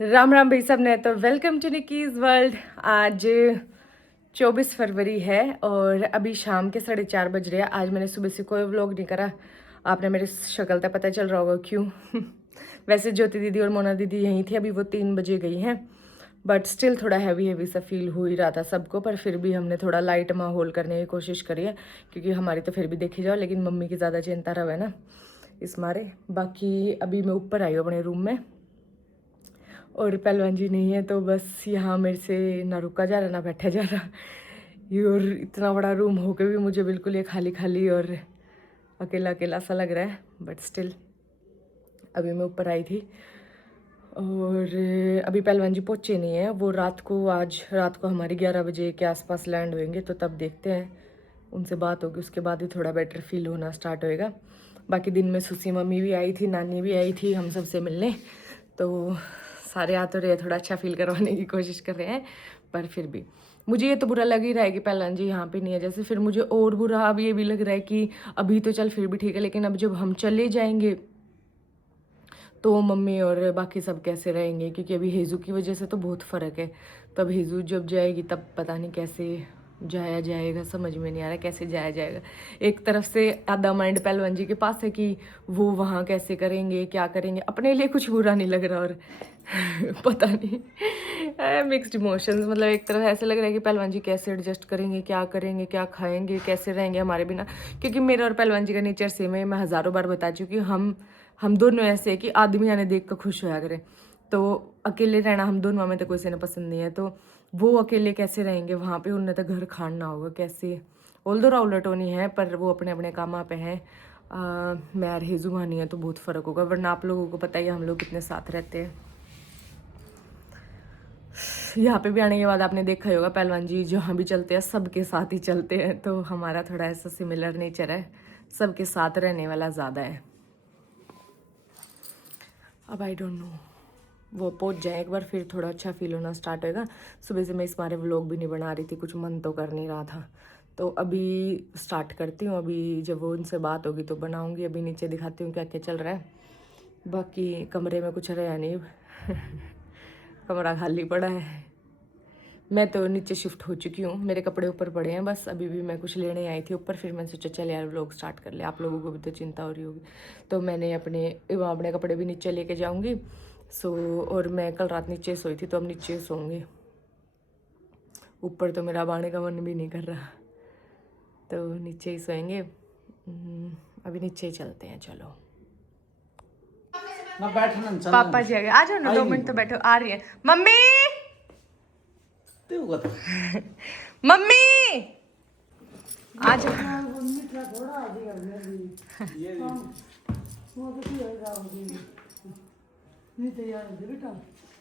राम राम भाई सब ने। तो वेलकम टू निकीज़ वर्ल्ड। आज 24 फरवरी है और अभी शाम के 4:30 बज रहे हैं। आज मैंने सुबह से कोई व्लॉग नहीं करा। आपने मेरे शक्ल तक पता चल रहा होगा क्यों। वैसे ज्योति दीदी और मोना दीदी यहीं थी, अभी वो 3 बजे गई हैं। बट स्टिल थोड़ा हैवी सा फील हो ही रहा था सबको, पर फिर भी हमने थोड़ा लाइट माहौल करने की कोशिश करी है, क्योंकि हमारी तो फिर भी देखी जाओ, लेकिन मम्मी की ज़्यादा चिंता रहा है ना इस मारे। बाकी अभी मैं ऊपर आई हूँ अपने रूम में और पहलवान जी नहीं है, तो बस यहाँ मेरे से ना रुका जा रहा ना बैठा जा रहा। ये और इतना बड़ा रूम होके भी मुझे बिल्कुल ये खाली खाली और अकेला अकेला सा लग रहा है। बट स्टिल अभी मैं ऊपर आई थी और अभी पहलवान जी पहुँचे नहीं है। वो आज रात को हमारी 11 बजे के आसपास लैंड होंगे, तो तब देखते हैं, उनसे बात होगी, उसके बाद ही थोड़ा बेटर फील होना स्टार्ट होएगा। बाकी दिन में सुसी मम्मी भी आई थी, नानी भी आई थी हम सबसे मिलने, तो सारे आ तो रहे, थोड़ा अच्छा फील करवाने की कोशिश कर रहे हैं। पर फिर भी मुझे ये तो बुरा लग ही रहा है कि पहलवान जी यहाँ पे नहीं है। जैसे फिर मुझे और बुरा अब ये भी लग रहा है कि अभी तो चल फिर भी ठीक है, लेकिन अब जब हम चले जाएंगे तो मम्मी और बाकी सब कैसे रहेंगे, क्योंकि अभी हेजू की वजह से तो बहुत फ़र्क है। तब हेजू जब जाएगी तब पता नहीं कैसे जाया जाएगा, समझ में नहीं आ रहा कैसे जाया जाएगा। एक तरफ से आधा माइंड पहलवान जी के पास है कि वो वहाँ कैसे करेंगे, क्या करेंगे, अपने लिए कुछ बुरा नहीं लग रहा, और पता नहीं मिक्स्ड इमोशंस। मतलब एक तरफ ऐसे लग रहा है कि पहलवान जी कैसे एडजस्ट करेंगे, क्या खाएंगे, कैसे रहेंगे हमारे बिना, क्योंकि मेरा और पहलवान जी का नेचर सेम है। मैं हज़ारों बार बता चुकी हूँ, हम दोनों ऐसे है कि आदमी आने देख कर खुश होया करें। तो अकेले रहना हम दोनों में तो कोई से ने पसंद नहीं है, तो वो अकेले कैसे रहेंगे वहाँ पे, उन्हें तो घर खाना होगा कैसे। ओल्दो राउलटोनी है, पर वो अपने अपने काम पे हैं। मैं और हेजू वहाँ नहीं है तो बहुत फ़र्क होगा, वरना आप लोगों को पता ही है हम लोग कितने साथ रहते हैं। यहाँ पे भी आने के बाद आपने देखा ही होगा, पहलवान जी जहाँ भी चलते हैं सबके साथ ही चलते हैं, तो हमारा थोड़ा ऐसा सिमिलर नेचर है, सबके साथ रहने वाला ज़्यादा है। अब आई डोंट नो, वो पहुंच जाए एक बार फिर थोड़ा अच्छा फील होना स्टार्ट होएगा। सुबह से मैं इस बारे व्लॉग भी नहीं बना रही थी, कुछ मन तो कर नहीं रहा था, तो अभी स्टार्ट करती हूँ। अभी जब वो उनसे बात होगी तो बनाऊँगी। अभी नीचे दिखाती हूँ क्या क्या चल रहा है। बाकी कमरे में कुछ रहा नहीं कमरा खाली पड़ा है। मैं तो नीचे शिफ्ट हो चुकी हूँ, मेरे कपड़े ऊपर पड़े हैं बस। अभी भी मैं कुछ लेने आई थी ऊपर, फिर मैंने सोचा चल यार व्लॉग स्टार्ट कर ले, आप लोगों को भी तो चिंता हो रही होगी। तो मैंने अपने कपड़े भी नीचे लेके जाऊँगी। और मैं कल रात नीचे सोई थी, तो अब नीचे सोऊंगी। ऊपर तो मेरा आने का मन भी नहीं कर रहा, तो नीचे ही सोएंगे। अभी नीचे ही चलते हैं, चलो। ना बैठना चलना। पापा जी आ गए, आ जाओ ना, 2 मिनट तो बैठो। आ रही है मम्मी। मम्मी आ जाओ।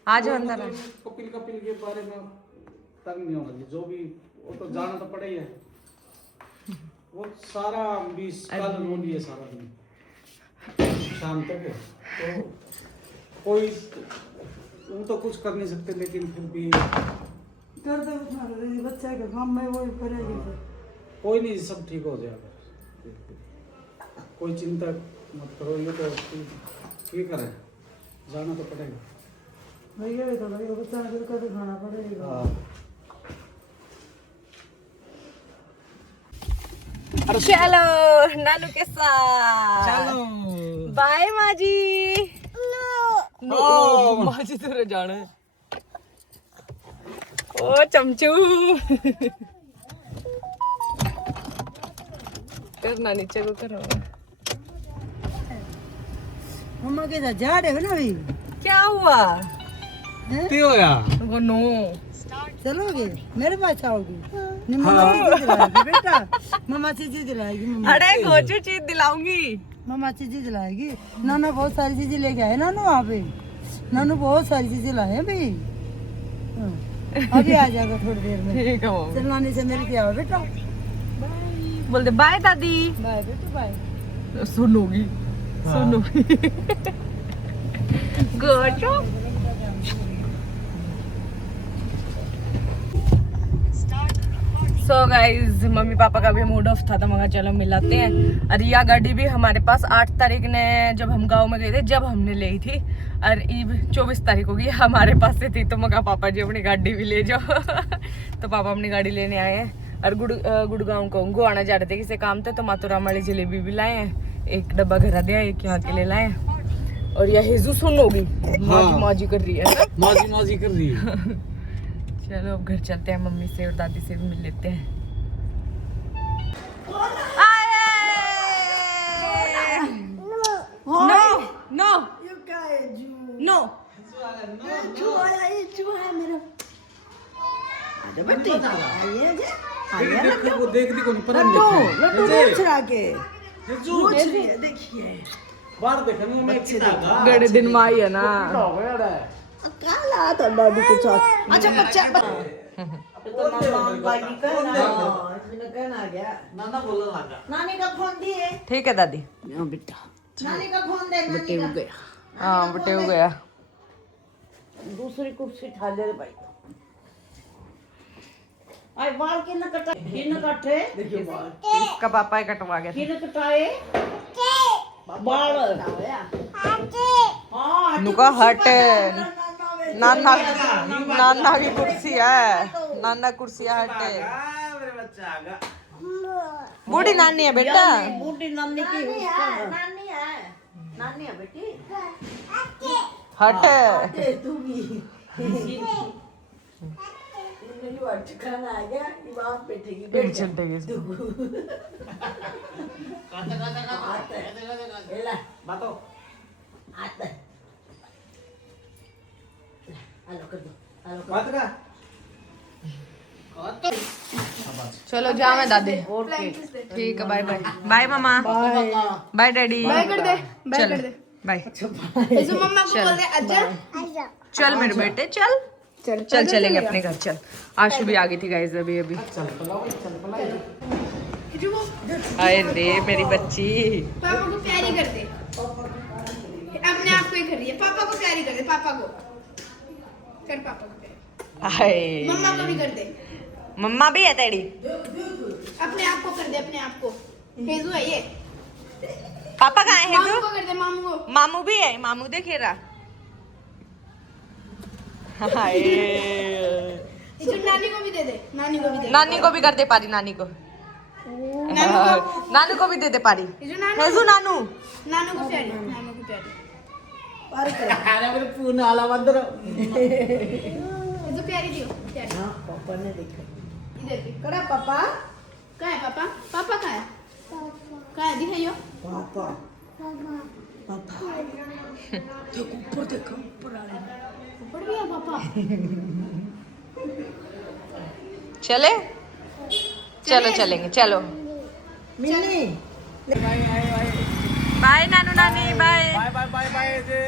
आ जाओ अंदर। कपिल के बारे में तंग नहीं होगा, जो भी वो तो जाना तो पड़ा ही है। वो सारा 20 कल रोड ये सारा दिन शाम तक है, तो कोई वो तो कुछ कर नहीं सकते, लेकिन फिर भी बच्चा का काम में वो करेगी। कोई नहीं, सब ठीक हो जाएगा, कोई चिंता मत करो। ये तो ठीक है, जाना तो पड़ेगा भैया, तो भैया बच्चा ने दिल का तो खाना पड़ेगा। चलो नानू के साथ चलो बाय माँ जी। नो माँ जी तेरे जाना है। ओ चमचू करना नीचे को करो। मम्मा के साथ जा रहे हो ना अभी? क्या हुआ? क्यों यार? वो नो चलोगे मेरे पास आओगी? नहीं, मम्मा चीज़ दिलाएगी बेटा, मम्मा चीज़ दिलाएगी। मम्मा अरे गोचू चीज दिलाऊंगी। मम्मा चीज़ दिलाएगी। नानू बहुत सारी चीजें लेके आए, नानू वहाँ पे नानू बहुत सारी चीजें लाए हैं भाई। अभी आ जाएगा थोड़ी देर में। ठीक है मम्मी। चल नानी से मिल के आओ बेटा। बोल दे बाय दादी। बाय बेटा बाय। सुनोगी सुनोगी। गोचू सो गाइज मम्मी पापा का भी मूड ऑफ था तो मगर चलो मिलाते हैं। और यह गाड़ी भी हमारे पास 8 तारीख ने जब हम गांव में गए थे जब हमने ली थी, और ईब 24 तारीख होगी हमारे पास से थी। तो मगा पापा जी अपनी गाड़ी भी ले जाओ तो पापा अपनी गाड़ी लेने आए हैं। और गुड़गांव को गुआना जा रहे थे किसी काम थे, तो मातूराम वाली जलेबी भी लाए हैं, एक डब्बा घर दिया, एक यहाँ के लिए लाए। और यह हेजू सुन होगी मौजी मौजी कर रही है ना, मौजी मौजी कर रही है। चलो अब घर चलते हैं, मम्मी से और दादी से भी मिल लेते हैं। नो नो नो देख दी कौन पर देखिए बाहर देखने में कितना गड़े दिन में आई है ना। काला तो दादी के साथ। अच्छा बच्चा तो कहना गया नाना बोलने लगा। नानी का फोन दिए। ठीक है दादी। बेटा नानी का फोन दे। नानी का गया। हाँ बटे हो गया। दूसरी कुर्सी ठा दे भाई। आई बाल के न कटा के न काटे। देखियो बाल इसका पापा ही कटवा गया के न कटाए बाल हां नुका हट। नाना नाना की कुर्सी है, नाना कुर्सी हट। मेरे बच्चा आगा बूढ़ी नानी है बेटा। बूढ़ी नानी की नानी है बेटी हट। तू भी मेरी वाट खाना आ गया कि बाप बैठेगी बैठ जा आता है एला बातो आता है हेलो कर दो हेलो बात का चलो जा मैं दादी। ठीक है बाय बाय। बाय मामा। Bye daddy. बाय कर दे। बाय कर दे। बाय। मम्मा को बोल दे आजा। चल मेरे बेटे चल चल चलेंगे अपने घर। चल आशु भी आ गई थी गाइस अभी अभी। अरे रे मेरी बच्ची पापा को प्यारी कर दे। अपने आप को ही कर रही है। पापा को प्यारी कर दे। पापा को कर, पापा को प्यारी। हाय मम्मा को भी कर दे। मम्मा भी है तेरी। अपने आप को कर दे। अपने आप को हेजू है ये। पापा कहाँ है मामू हेजू? को कर दे। मामू को। मामू भी है। मामू देखिए रहा। हाय हेजू नानी को भी दे दे। नानी को भी दे। नानी को भी कर दे पारी। नानी को नानू को भी दे दे पारी। हेजू नानू। हेजू नानू नानू को प्यारी। नानू को प्यारी। अरे मेरे पूना आला बंदर हेजू प्यारी दियो। प्यारी। हां पापा ने देखा इधर भी। कड़ा पापा कहाँ है पापा? पापा कहाँ है? कहाँ है? दिखाइयो। पापा पापा देखो ऊपर देखो ऊपर आ रहे हैं ऊपर भी है पापा। चले चलो चलेंगे चलो। मिन्नी बाय नानू नानी bye. Bye bye bye bye जे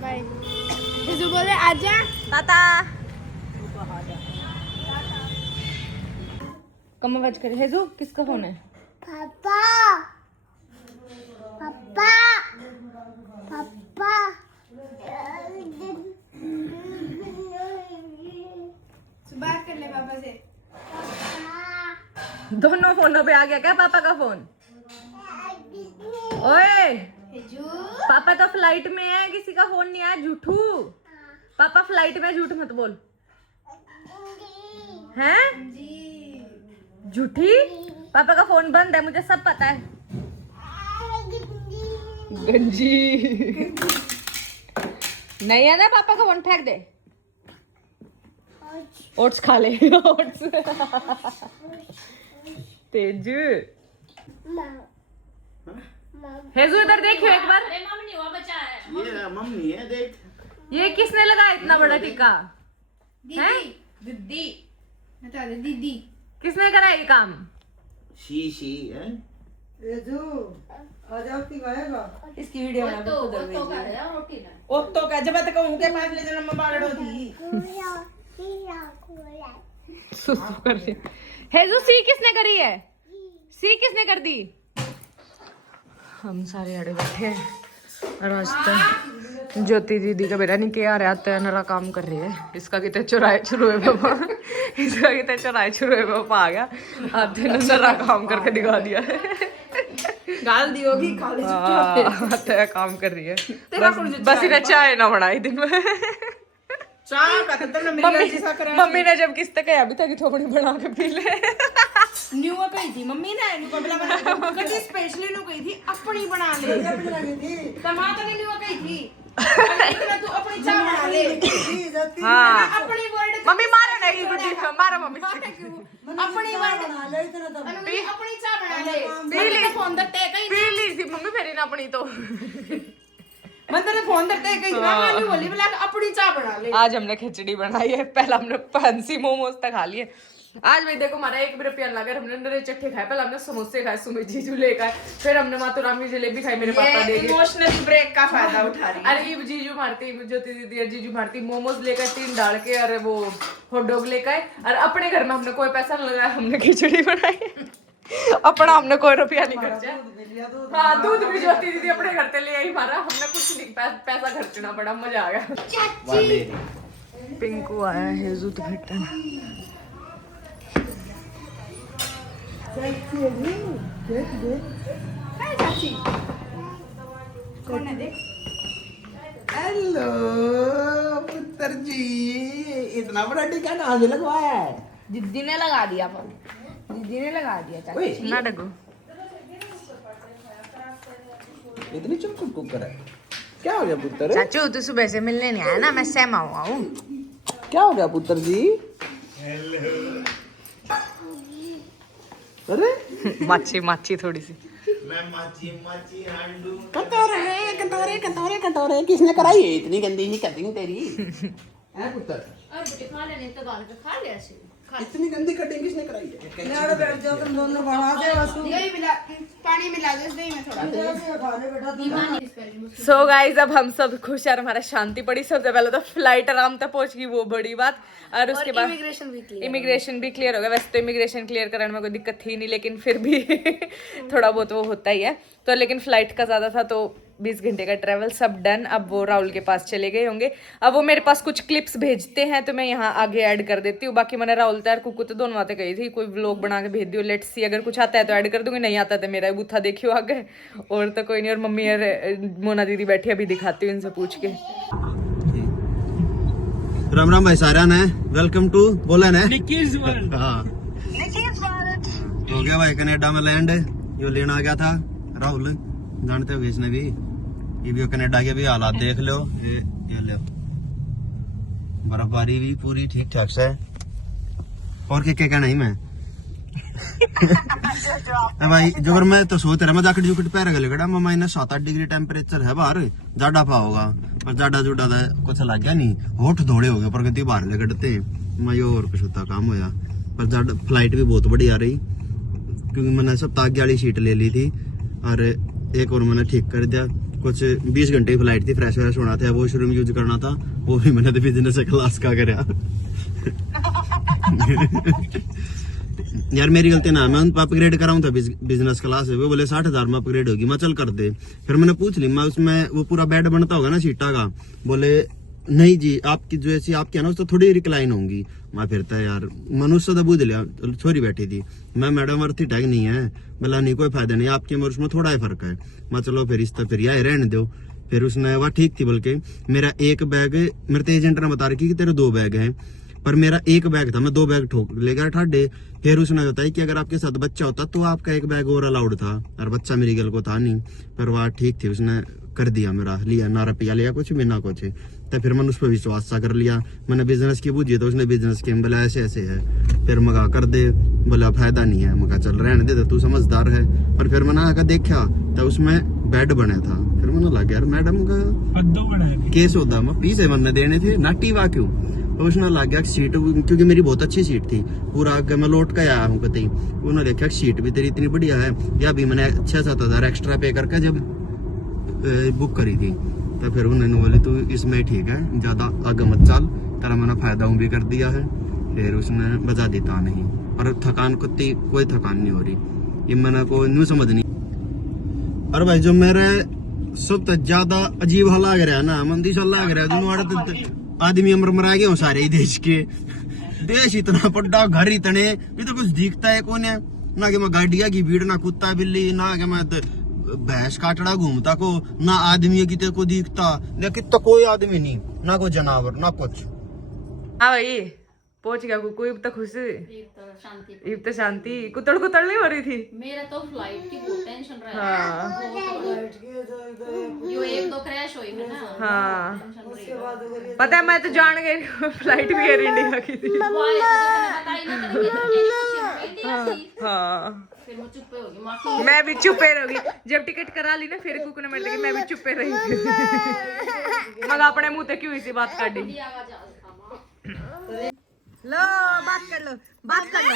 बाय। हेजू बोले आजा। टाटा। कम आवाज करे। हेजू किसका फोन है? पापा पापा पापा बात कर ले पापा से। दोनों फोनों पे आ गया क्या पापा का फोन? ओए हेजू पापा तो फ्लाइट में है, किसी का फोन नहीं आया। झूठू पापा फ्लाइट में। झूठ मत बोल। हैं जी। झूठी? पापा का फोन बंद है, मुझे सब पता है। गंजी नहीं है ना पापा का फोन फेंक दे। ओट्स खा ले। ओट्स तेजू हेजू इधर देखियो एक बार। ये मम्मी है देख। ये किसने लगाया इतना बड़ा टीका? दीदी दीदी बता दे दीदी किसने करा ये काम? शी है इसकी वीडियो बना तो ओत्तो का जब तक कहूं के पास ले जाना मैं बाड़ो थी सुसु कर रही। हेजू सी किसने करी है? सी किसने कर दी? हम सारे अड़े बैठे हैं और आज तो ज्योति दीदी का बेटा नहीं क्या रहा तो नरा काम कर रही है। इसका कितने चुराए छुरुए पापा इसका कितने चुराए छुरुए पापा आ गया। आप तीनों नरा काम करके दिखा दिया है। गाल दी होगी तो काम कर रही है बस इन्हें चाय ना बनाई दिन में। मम्मी ने जब किसते कहा अभी तक थोड़ी बना के पी ले। न्यू कही थी मम्मी ने बबला बना कभी स्पेशली नु कही थी अपनी बना ले टमाटर ने न्यू कही थी इतना तू अपनी चाय बना ले। हाँ अपनी वर्ड मम्मी मारे नहीं गुड्डी मारा मम्मी अपनी वर्ड बना ले इतना तो अपनी चाय बना ले फोन दते कही पी ली थी मम्मी फेरी ना अपनी तो मैं तेरे फोन दते कही मैं बोली बोला अपनी चाय बना ले। आज हमने खिचड़ी बनाई है। पहले हमने फैंसी मोमोज तक खा लिए। आज भी देखो हमारा एक भी रुपया लगा। हमने नरे चट्टे खाए। पहले हमने समोसे खाए सुमित जीजू लेकर फिर हमने मातूराम की जलेबी खाई मेरे पापा दे गए। इमोशनल ब्रेक का फायदा उठा रही है। अरे जीजू मारती ज्योति दीदी और जीजू मारती मोमोज लेकर 3 डाल के और वो हॉट डॉग लेकर और अपने घर में हमने कोई पैसा नहीं लगाया। हमने खिचड़ी बनाई अपना हमने कोई रुपया नहीं खर्चा। हाँ दूध भी ज्योति दीदी अपने घर से ले आई हमारा। हमने कुछ नहीं पैसा खर्चना पड़ा। मजा आ गया। पिंकू आया है जूत भेटन। चाची कौन है देख। हेलो पुत्र जी, इतना बड़ा टीका कहाँ से लगवाया है? दीदी ने लगा दिया फोन। दीदी ने लगा दिया चाची। ना डगो इतनी चुप चुप कर है। क्या हो गया पुत्र? चाचू तू सुबह से मिलने नहीं आया ना। मैं सहमा हुआ हूँ। क्या हो गया पुत्र जी? अरे माची माची थोड़ी सी कटोरे किसने कराई है इतनी गंदी सी कटिंग तेरी? है पुत्र खा लेने तो गाल पे खा लिया से इतनी गंदी कटिंग किसने कराई है? नाड़ बैठ जाओ तुम दोनों बना दे बस दही मिला पानी मिला दो दही में थोड़ा खा ले बेटा सो गाइज अब हम सब खुश और हमारा शांति पड़ी। सबसे पहले तो फ्लाइट आराम तक पहुंच गई वो बड़ी बात। और उसके बाद इमिग्रेशन भी क्लियर हो गया। वैसे तो इमिग्रेशन क्लियर कराने में कोई दिक्कत थी नहीं लेकिन फिर भी थोड़ा बहुत वो होता ही है। तो लेकिन फ्लाइट का ज़्यादा था तो 20 घंटे का ट्रैवल सब डन। अब वो राहुल के पास चले गए होंगे। अब वो मेरे पास कुछ क्लिप्स भेजते हैं तो मैं यहाँ आगे ऐड कर देती हूँ। बाकी मैंने राहुल तैयार कुकू तो दोनों बातें कही थी कोई व्लॉग बना के भेज दियो। लेट्स सी अगर कुछ आता है तो ऐड कर दूंगी नहीं आता तो मेरा बूथा देखियो आगे। और तो कोई नहीं। और मम्मी और मोना दीदी बैठी अभी दिखाती हूँ इनसे पूछ के। राम राम भाई सारा ने वेलकम टू बोला ने हाँ हो गया भाई कनाडा में लैंड। यो लेना आ गया था राहुल जानते हो इसने भी ये भी कनाडा के भी हालात देख लो। ये लो बर्फबारी भी पूरी ठीक ठाक से और क्या कहना ही मैं भाई जो मैं तो सोच रहा मैं जैकेट जूकेट पहन के लगड़ा मैं -7-8 डिग्री टेम्परेचर है बाहर जाडा पा होगा पर जाडा जुडा कुछ लग गया नहीं। होठ धोड़े हो गए प्रगति बाहर लगड़ते मैं और कुछ होता काम होया। पर जाडा फ्लाइट भी बहुत बढ़िया रही क्योंकि मैंने सप्ताह की वाली सीट ले ली थी और एक और मैंने ठीक कर दिया। कुछ 20 घंटे की फ्लाइट थी फ्रेश व्रेश होना था वॉशरूम यूज करना था वो भी मैंने तो बिजनेस क्लास का कराया यार मेरी गलती ना मैं अपग्रेड कराऊं था बिजनेस क्लास है वो बोले 60,000 में अपग्रेड होगी मैं चल कर दे। फिर मैंने पूछ ली मैं उसमें वो पूरा बेड बनता होगा ना सीटा का बोले नहीं जी आपकी जो ऐसी आपकी है ना उस तो थोड़ी रिक्लाइन होंगी। मैं फिर था यार मनुष्य तो बूझ लिया छोरी बैठी थी मैं मैडम अर्थी टैग नहीं है बोला नहीं कोई फायदा नहीं आपके और उसमें थोड़ा ही फर्क है। मैं चलो फिर इस फिर यहाँ रहने दो। फिर उसने वह ठीक थी बल्कि मेरा एक बैग मेरे तो एजेंट ने बता रखी कि तेरे 2 बैग हैं पर मेरा एक बैग था मैं 2 बैग ठोक ले गया ठाडे। फिर उसने बताया कि अगर आपके साथ बच्चा होता तो आपका एक बैग और अलाउड था और बच्चा मेरी गल को था नहीं। पर वह ठीक थी उसने कर दिया मेरा लिया ना रुपया लिया कुछ भी ना कुछ। तो फिर मैंने उस पर विश्वास सा कर लिया मैंने बिजनेस की बूझी तो उसने बिजनेस की बोला ऐसे ऐसे है फिर मगा कर दे बोला फायदा नहीं है मगा चल रहने दे तू समझदार है। और फिर मैंने आकर देखा तो उसमें बेड बना था। फिर मैंने लगा यार मैडम का केस होता मैं पीछे मैंने देने थे ना टीवा क्यों तो उसने लग गया सीट क्योंकि मेरी बहुत अच्छी सीट थी पूरा आगे मैं लौट के आया हूँ कतई उन्होंने देखा सीट भी तेरी इतनी बढ़िया है या भी मैंने 6-7 हज़ार एक्स्ट्रा पे करके जब बुक करी थी तो फिर उन्होंने बोले तू इसमें ठीक है ज्यादा आगे मत चल तेरा मैंने फायदा भी कर दिया है। फिर उसने बजा देता नहीं और थकान कोई थकान नहीं हो रही ये मैंने को न्यू समझ नहीं। और भाई जो मेरे सब तो ज्यादा अजीब सा लग रहा है ना, मंदी सा लग रहा है। दोनों आदमी अमर मरा गए हो सारे ही देश के। देश इतना बड़ा, घर इतने, भी तो कुछ दिखता है कौन है ना, कि मैं गाड़िया की भीड़, ना कुत्ता बिल्ली, ना कि मैं भैंस काटड़ा घूमता को, ना आदमी की को दिखता, लेकिन तो कोई आदमी नहीं, ना कोई जानवर, ना कुछ। हाँ भाई पहुंच गया कुकू, इब तक खुश, इब तो शांति, कुतड़ कुतड़ नहीं हो रही थी। मेरा तो फ्लाइट की बहुत टेंशन रहा है। हाँ यो एक दो क्रैश हुई है ना। हाँ टेंशन रही है। पता है, मैं तो जान गई फ्लाइट भी एयर इंडिया की थी। वाले तो तूने बताई ना तेरे को इंडिया थी। हाँ फिर मैं चुप हो गई, माफी। मैं भी चुपे रही, जब टिकट करा ली ना फिर कुकू ने मेरे लगी, मैं भी चुपे रही। मगर अपने मुंह तक क्यों इसी बात काटी। आवाज आ रहा। लो बात कर लो, बात कर लो।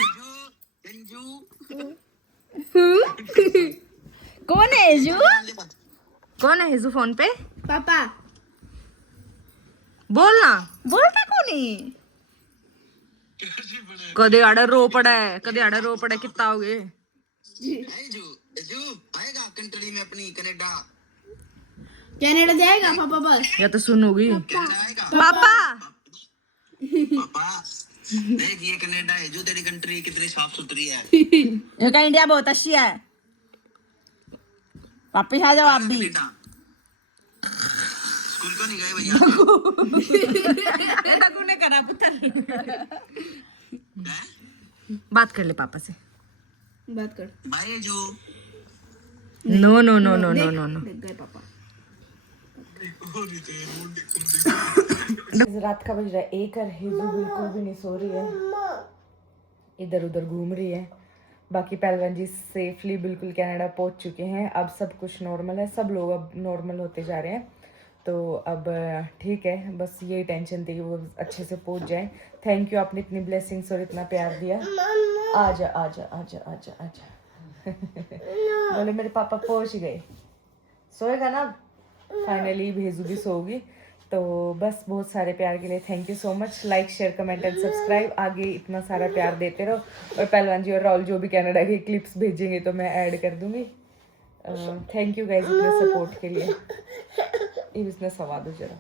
कौन है हेजू? कौन है हेजू फोन पे? पापा बोलना, बोलता कौन है? कदे आड़ा रो पड़ा है, कदे आड़ा रो पड़ा है, कितना हो गए? आएगा कंट्री में अपनी, कनाडा कनाडा जाएगा पापा बस। या तो सुनोगी पापा। पापा देख ये कनाडा है, जो तेरी कंट्री कितनी साफ सुथरी है। ये का इंडिया बहुत अच्छी है। पापी आ जाओ आप भी। स्कूल को नहीं गए भैया? ने करा पुत्र। बात कर ले पापा से। बात कर। भाई जो no no no no no no no. देख गए पापा। रात का बज रहा है 1 और हेजू बिल्कुल भी नहीं सो रही है, इधर उधर घूम रही है। बाकी पहलवान जी सेफली बिल्कुल कनाडा पहुंच चुके हैं। अब सब कुछ नॉर्मल है, सब लोग अब नॉर्मल होते जा रहे हैं। तो अब ठीक है, बस यही टेंशन थी कि वो अच्छे से पहुंच जाए। थैंक यू, आपने इतनी ब्लेसिंग्स और इतना प्यार दिया। आजा आजा आजा आजा आजा। बोले मेरे पापा पहुंच गए, सोएगा ना। फाइनली भेजू भी सोगी। तो बस बहुत सारे प्यार के लिए thank you so much. Like share comment and subscribe. आगे इतना सारा प्यार देते रहो। और पहलवान जी और राहुल जो भी कनाडा के क्लिप्स भेजेंगे तो मैं ऐड कर दूंगी। थैंक यू गाइज इतने सपोर्ट के लिए। ये बिजनेस हवा दो जरा।